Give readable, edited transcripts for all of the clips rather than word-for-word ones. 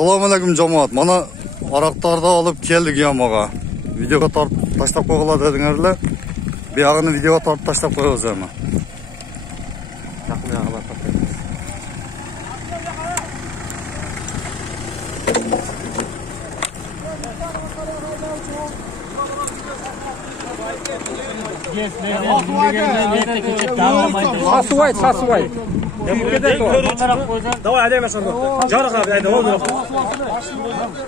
Assalomualaikum jamoat. Mana aroqlarni olib keldik yamaga. Videoga tortib tashlab qo'yinglar dedingizlar. Bu yog'ini videoga tortib tashlab qo'yamiz ham. Yaqin yog'lar tortamiz. Сасывай. Давай, одевай санду. Жарах abi, haydi oldu.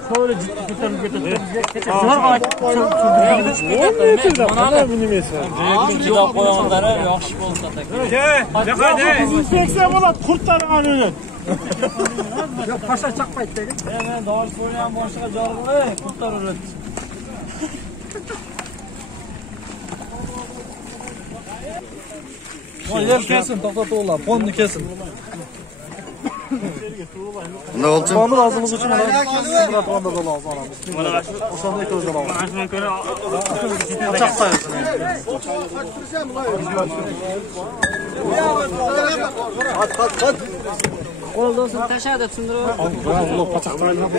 Şöyle ciddi getir. İnfeksiya bo'ladi, qurtlardan o'ladi. Yo, pasha chaqmaydi dedi. Men dori so'ragan boshqa jorg'ili, qurtlar o'ladi. Yer kesin, to'xtatib qonni kesin. Ne olacak? Qonni ağzımız için Murat onda da lazım. Oşanda iki özde lazım. Açaq sayılsın. Hadi. Olsun taşadı sundurur. Allah paçaq sayılsın.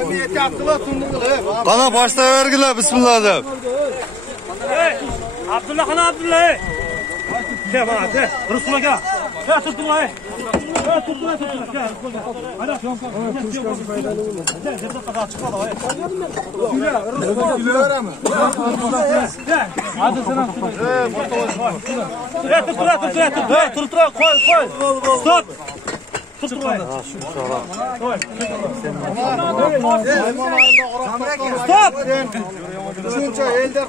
Kana başlayıvergiler bismillah deb. Abdullah Xon Abdullah. Gel bana, gel. Rusula gel. Gel tuttular. Gel tuttular. Gel. Hadi yom. Turşkası faydalı olur. Gel, cebde kadar çıkmadı. Gel, mi? Gel. Hadi sana. Gel tuttular. Koy. Stop. Tuttular. Stop. Shuncha ellar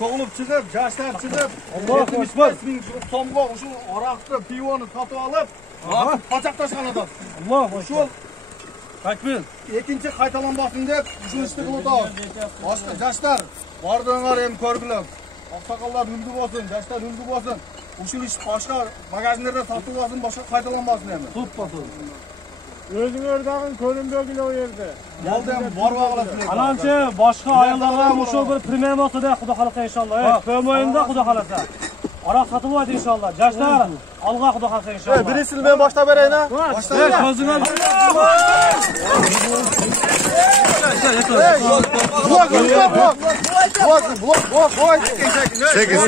qo'g'ilib chiqib, yoshlar chiqib, 75 ming so'mga shu aroqni, pivoni sotib olib, qochoq tashgan odam. Alloh, shu takbir. Ikkinchi qaytalanmasin deb shu ishni qilib o'tadi. Boshqa yoshlar bordinglar ham ko'rgilib. Oqsoqollar ulgu bo'lsin, yoshlar ulgu bo'lsin. Shu ish boshqa magazinlarda sotib olsin, boshqa qaytalanmasin ham. Özün ördağın köründögüle o yerde. Oldu ham borib olasın. Anamchi, boshqa ayollarga ham o'sha bir premya bo'lsa-da, xudo xolasa inshaalloh. Ko'moyinda xudo xolasa. Aroq sotib oladi inshaalloh. Yoshlar, alg'a xudo xolasa inshaalloh. Birinchini men boshlab berayin ha. Boshla. Ko'zingga. Blok. Sekin.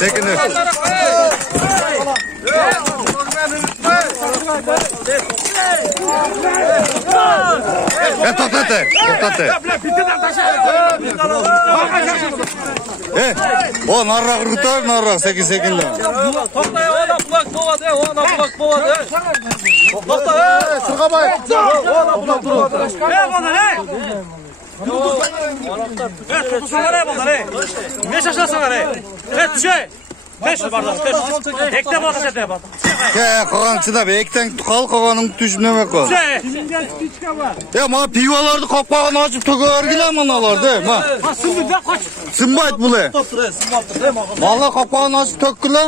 Sekin. To'xtatdi. O narroq rutar, narroq sekin. To'xta, ona blok bo'ladi. To'xta. Sirg'abay. Blok turadi. Bo'ldi, tutsanglar bo'ldi. Men shashlasanglar. Tushay. Teş bardak, teş. Ekte bakacak ya bak. Qo'g'on chidab, ekdan qol qo'g'oning tushib nima qil. Kimga spichka var? Mana pivolarni qopqog'ini ochib to'g'irgilar manalarda. Ha, sindirda qoch. Sinmaydi bular. Malla qopqog'ini ochib to'kkilar.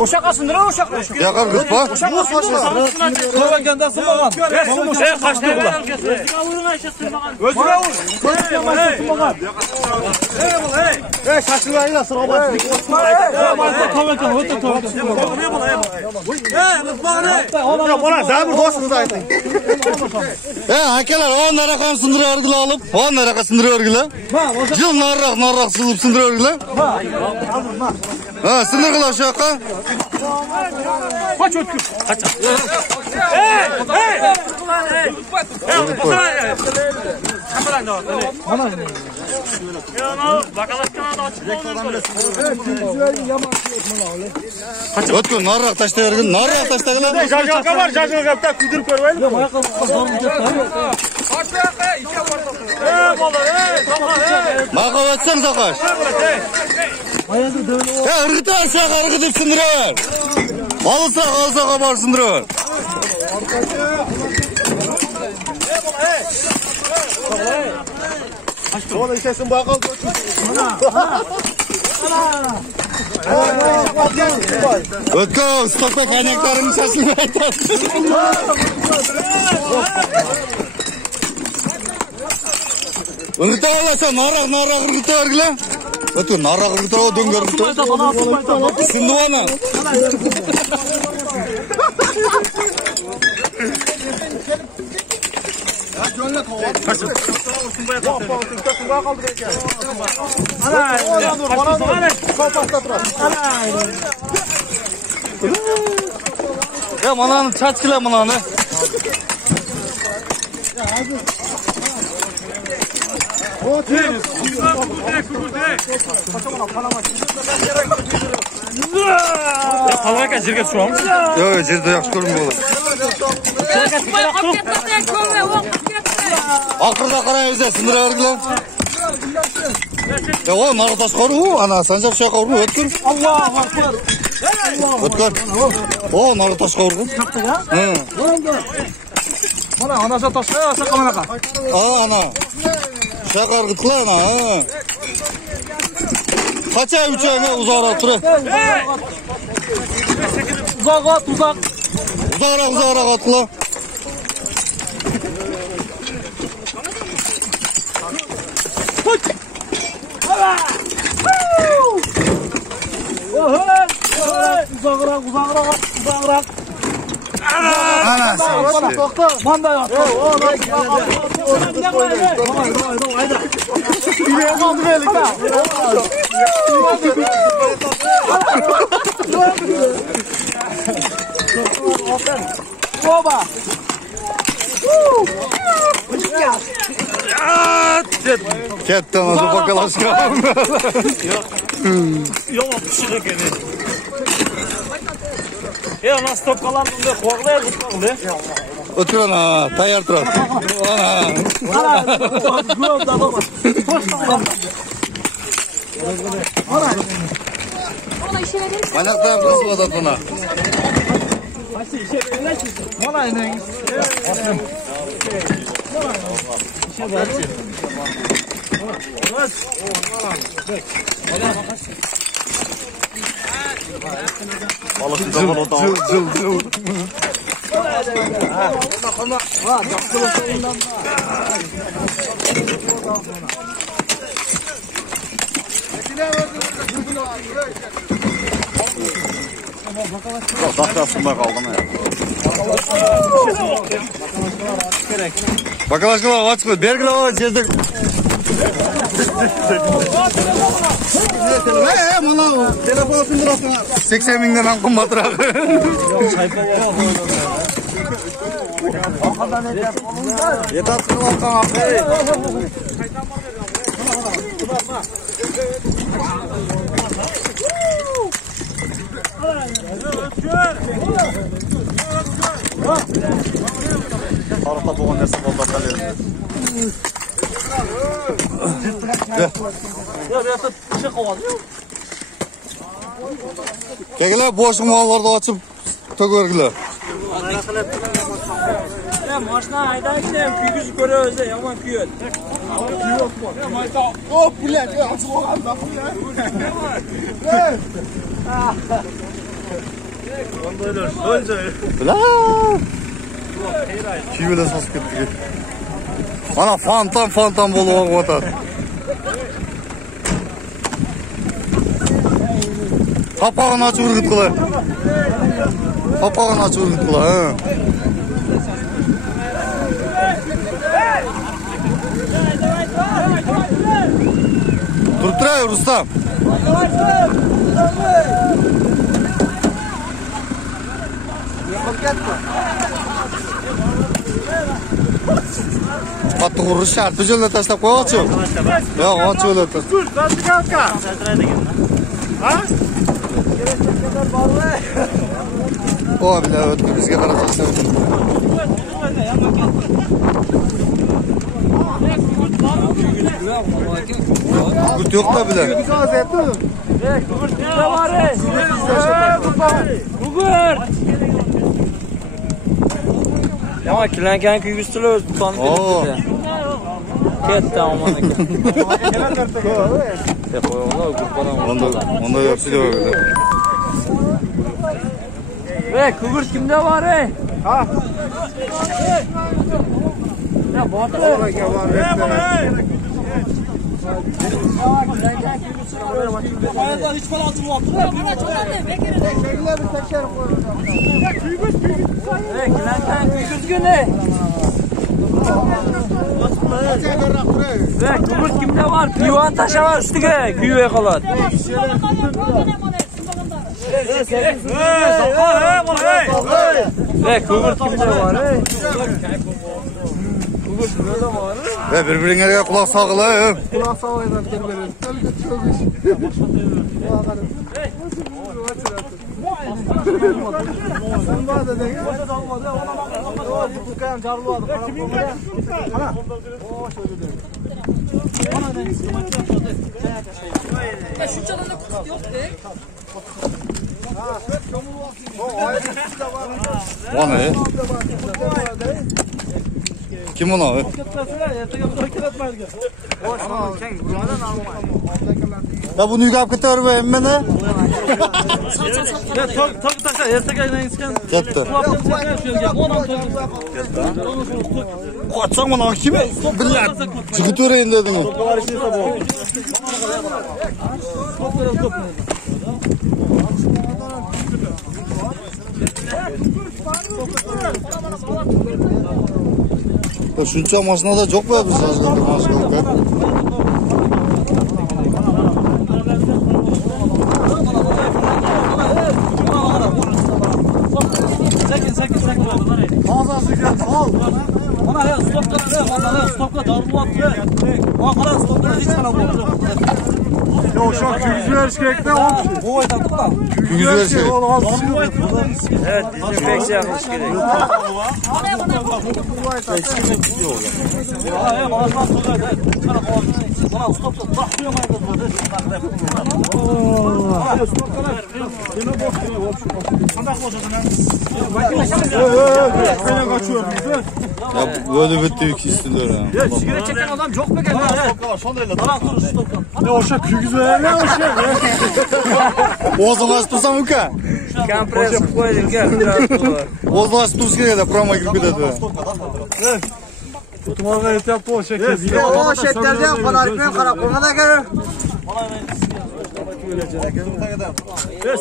Uşak asındır o uşak. Yakar kız bak. Soğukanda sınmagan. Kaçtı bula. Özüne vur. Sınmagan. Şaşırmayın da sıra başlık. Bana zabır dostunuz aytın. Akalar, o naraqani sindiriyorgilar olib, o naraqa sindiriyorgilar. Jil naraq silib sindiriyorgilar. Ha, sindirgilar o'sha yoqqa. Qoch o'tkir. Qoch. O'tkir, naraq tashlavergin, naraq tashlagilar. Jarjoqqa bor, jarjoqqa kuydirib ko'rmaylik. Maqovatsan Zoqash. Irg'itlar shaqa irg'itib sindiraver. Olsa bor sindiraver. Ola işesin bakalım. O'tko, stopda kaynaklarini chasilmaydi. Irgıta alasan narak ırgıta vergile. Betul narak ırgıta o döngör ırgıta. Sundu bana. Ya gönle kovadı. Kaçın. Sunbaya kaldı. Sunbaya kaldı belki. Ana. Ya mananı çaçkıla mananı. Palaka jirga tushamiz. Yo, jirda yaxshi ko'rinib bo'ladi. Oxirida qaraymiz, sindira vergile. Ya o narı taş koru, ana sancar şey koru, ötkür. Allahu akbar. Ötkür. O narı taş koru. He. Mana anasa taşla sakamana ka. Ana. Şakar gıtla ana. He. Kaça uçağına uzara dur. Uzak at uzak. Uzara atla. Uzakrak. Ana sen. Manda ya. Oba. Ketdi nasıl bakalaşka. Yo'q, pishig'i kerak. Ana stopkalarni bunday qo'g'laydi. O'tir ana, tayyor tur. Ana. Manaqdan qilib bana. Mana endi. Cıl. Dakikasında kaldım ya. Bakalaşkalar aç koy. Bergile var çizdik. Mana telefon sındırasın. 80 binden an kımbatırak. Yeter kırılan abi. Tarafta boğan dersi oldu kalıyor. Tekiler boş mallarda açıp tökörgüler. Ya maşına haydayken kuyucu görüyoruz ya yaman kuyuyor. Oh bilet, açık olan da Bla. Kiyöle sos ketdi. Ana fantan bolup otar. Kapağını açıp ırgıttılar. Kapağını açıp ırgıttılar. Durduray Rustam. Qattiq urish shart. Bu yo'lda tashlab qo'ymoqchi. Yo'q, och yo'lda tashlab. O bile o'tdi bizga qarasa. Gurt yo'q da bile. Ya kilankan kuygusilar o'z tutanib ketdi. Ketdi aman aka. Onda yo'qsi yo'q. Kugurt kimda bor ey? Ha. Ya botir. Hayırlar hiç falan açılmadı. Bekirler bir tekrar Kıbrıs kimde var? Yuvan taşa var üstüge. Küyüye kalan. Kıbrıs kimde var? Ve birbirine kulak sağlayın. kulak sağlayın kelmeleri. Sen bana dedin. Bu kayam carlı aldı. Şu çalana kutu yok be. O ne? Kim ona? Ya bunu yıkap gitar be emme ne? Tok taşa ertege ayına isken. Gitti. Kaçsan bana kime? Billah. Çıkıt öreyin dedin. Ya şunca maşinada çok mu yapıyorsunuz maşinada? Sakin. Ağzı gel. Al. Ona he stopla darbu attı. Ona kadar stopla hiç kana oldu. Ya şu an küçücük erkekte olmuş. Bu oyda da. Güzel şey. Evet, dezenfeksiya yapmış gerek. Ya bana stopla. Bana stopla. Bakıyor mayda. Ya böyle bitti üstünde ya. Sigara çeken adam çok mu geldi? Ne o şey küçücük ne o şey? Oğuzunu açtırsam mı ki? Компресс koydum gel biraz sonra. Oğuzunu açtırsam ki prama gibi dedi. Tutmağa yeter bu şekilde. O şekilde kalarıkmen karakoluna da gelir.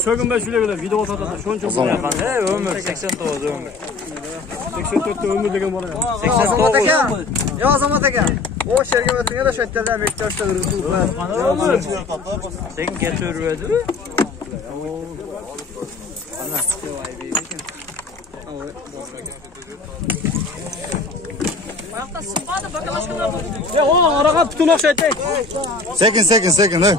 Sögün ben şöyle kadar video atada şu an çok zaman. He ömür 89 ömür. 84'te ömür degen var ya. 89. Ya zaman teke. O şirketine de şekilde miktarda ırgıtlar. Sen getirmedi mi? Ayakta sıkmadı bakın aşkına. Ya o araga bütün o şey tek. Sekin he.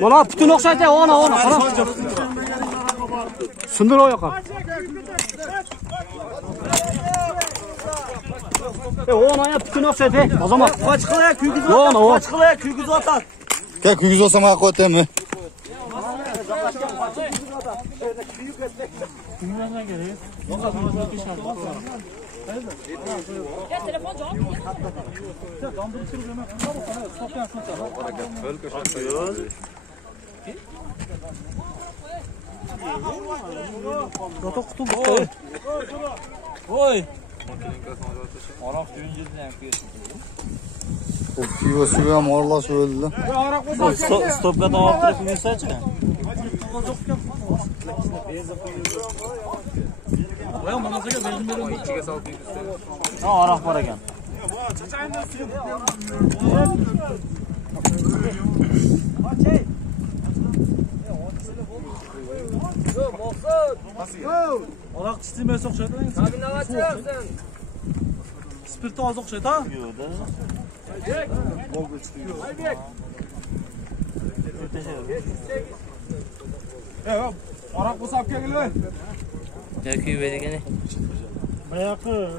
Valla bütün o şey tek ona. Sındır o yaka. Ona ya bütün o şey tek. O zaman. Açıklaya kügüz atar. Ona o. Açıklaya kügüz atar. Gel kügüz olsam hakikaten mi? Ya telefon cevap Oy. Arak düğüncüden yapıyorsun. O kiyosu ya morla söyledi. Stopga tamam tarafı gösterçe. Oya manasaga bezim berim. İçige sal Ha arak var ekan. Arak çizmeye sok şeytan. Abi ne açacaksın? Spirti az ok şeytan. Yok da. Arak bu sapke geliyor. Döküyü verdik hani. Bayakı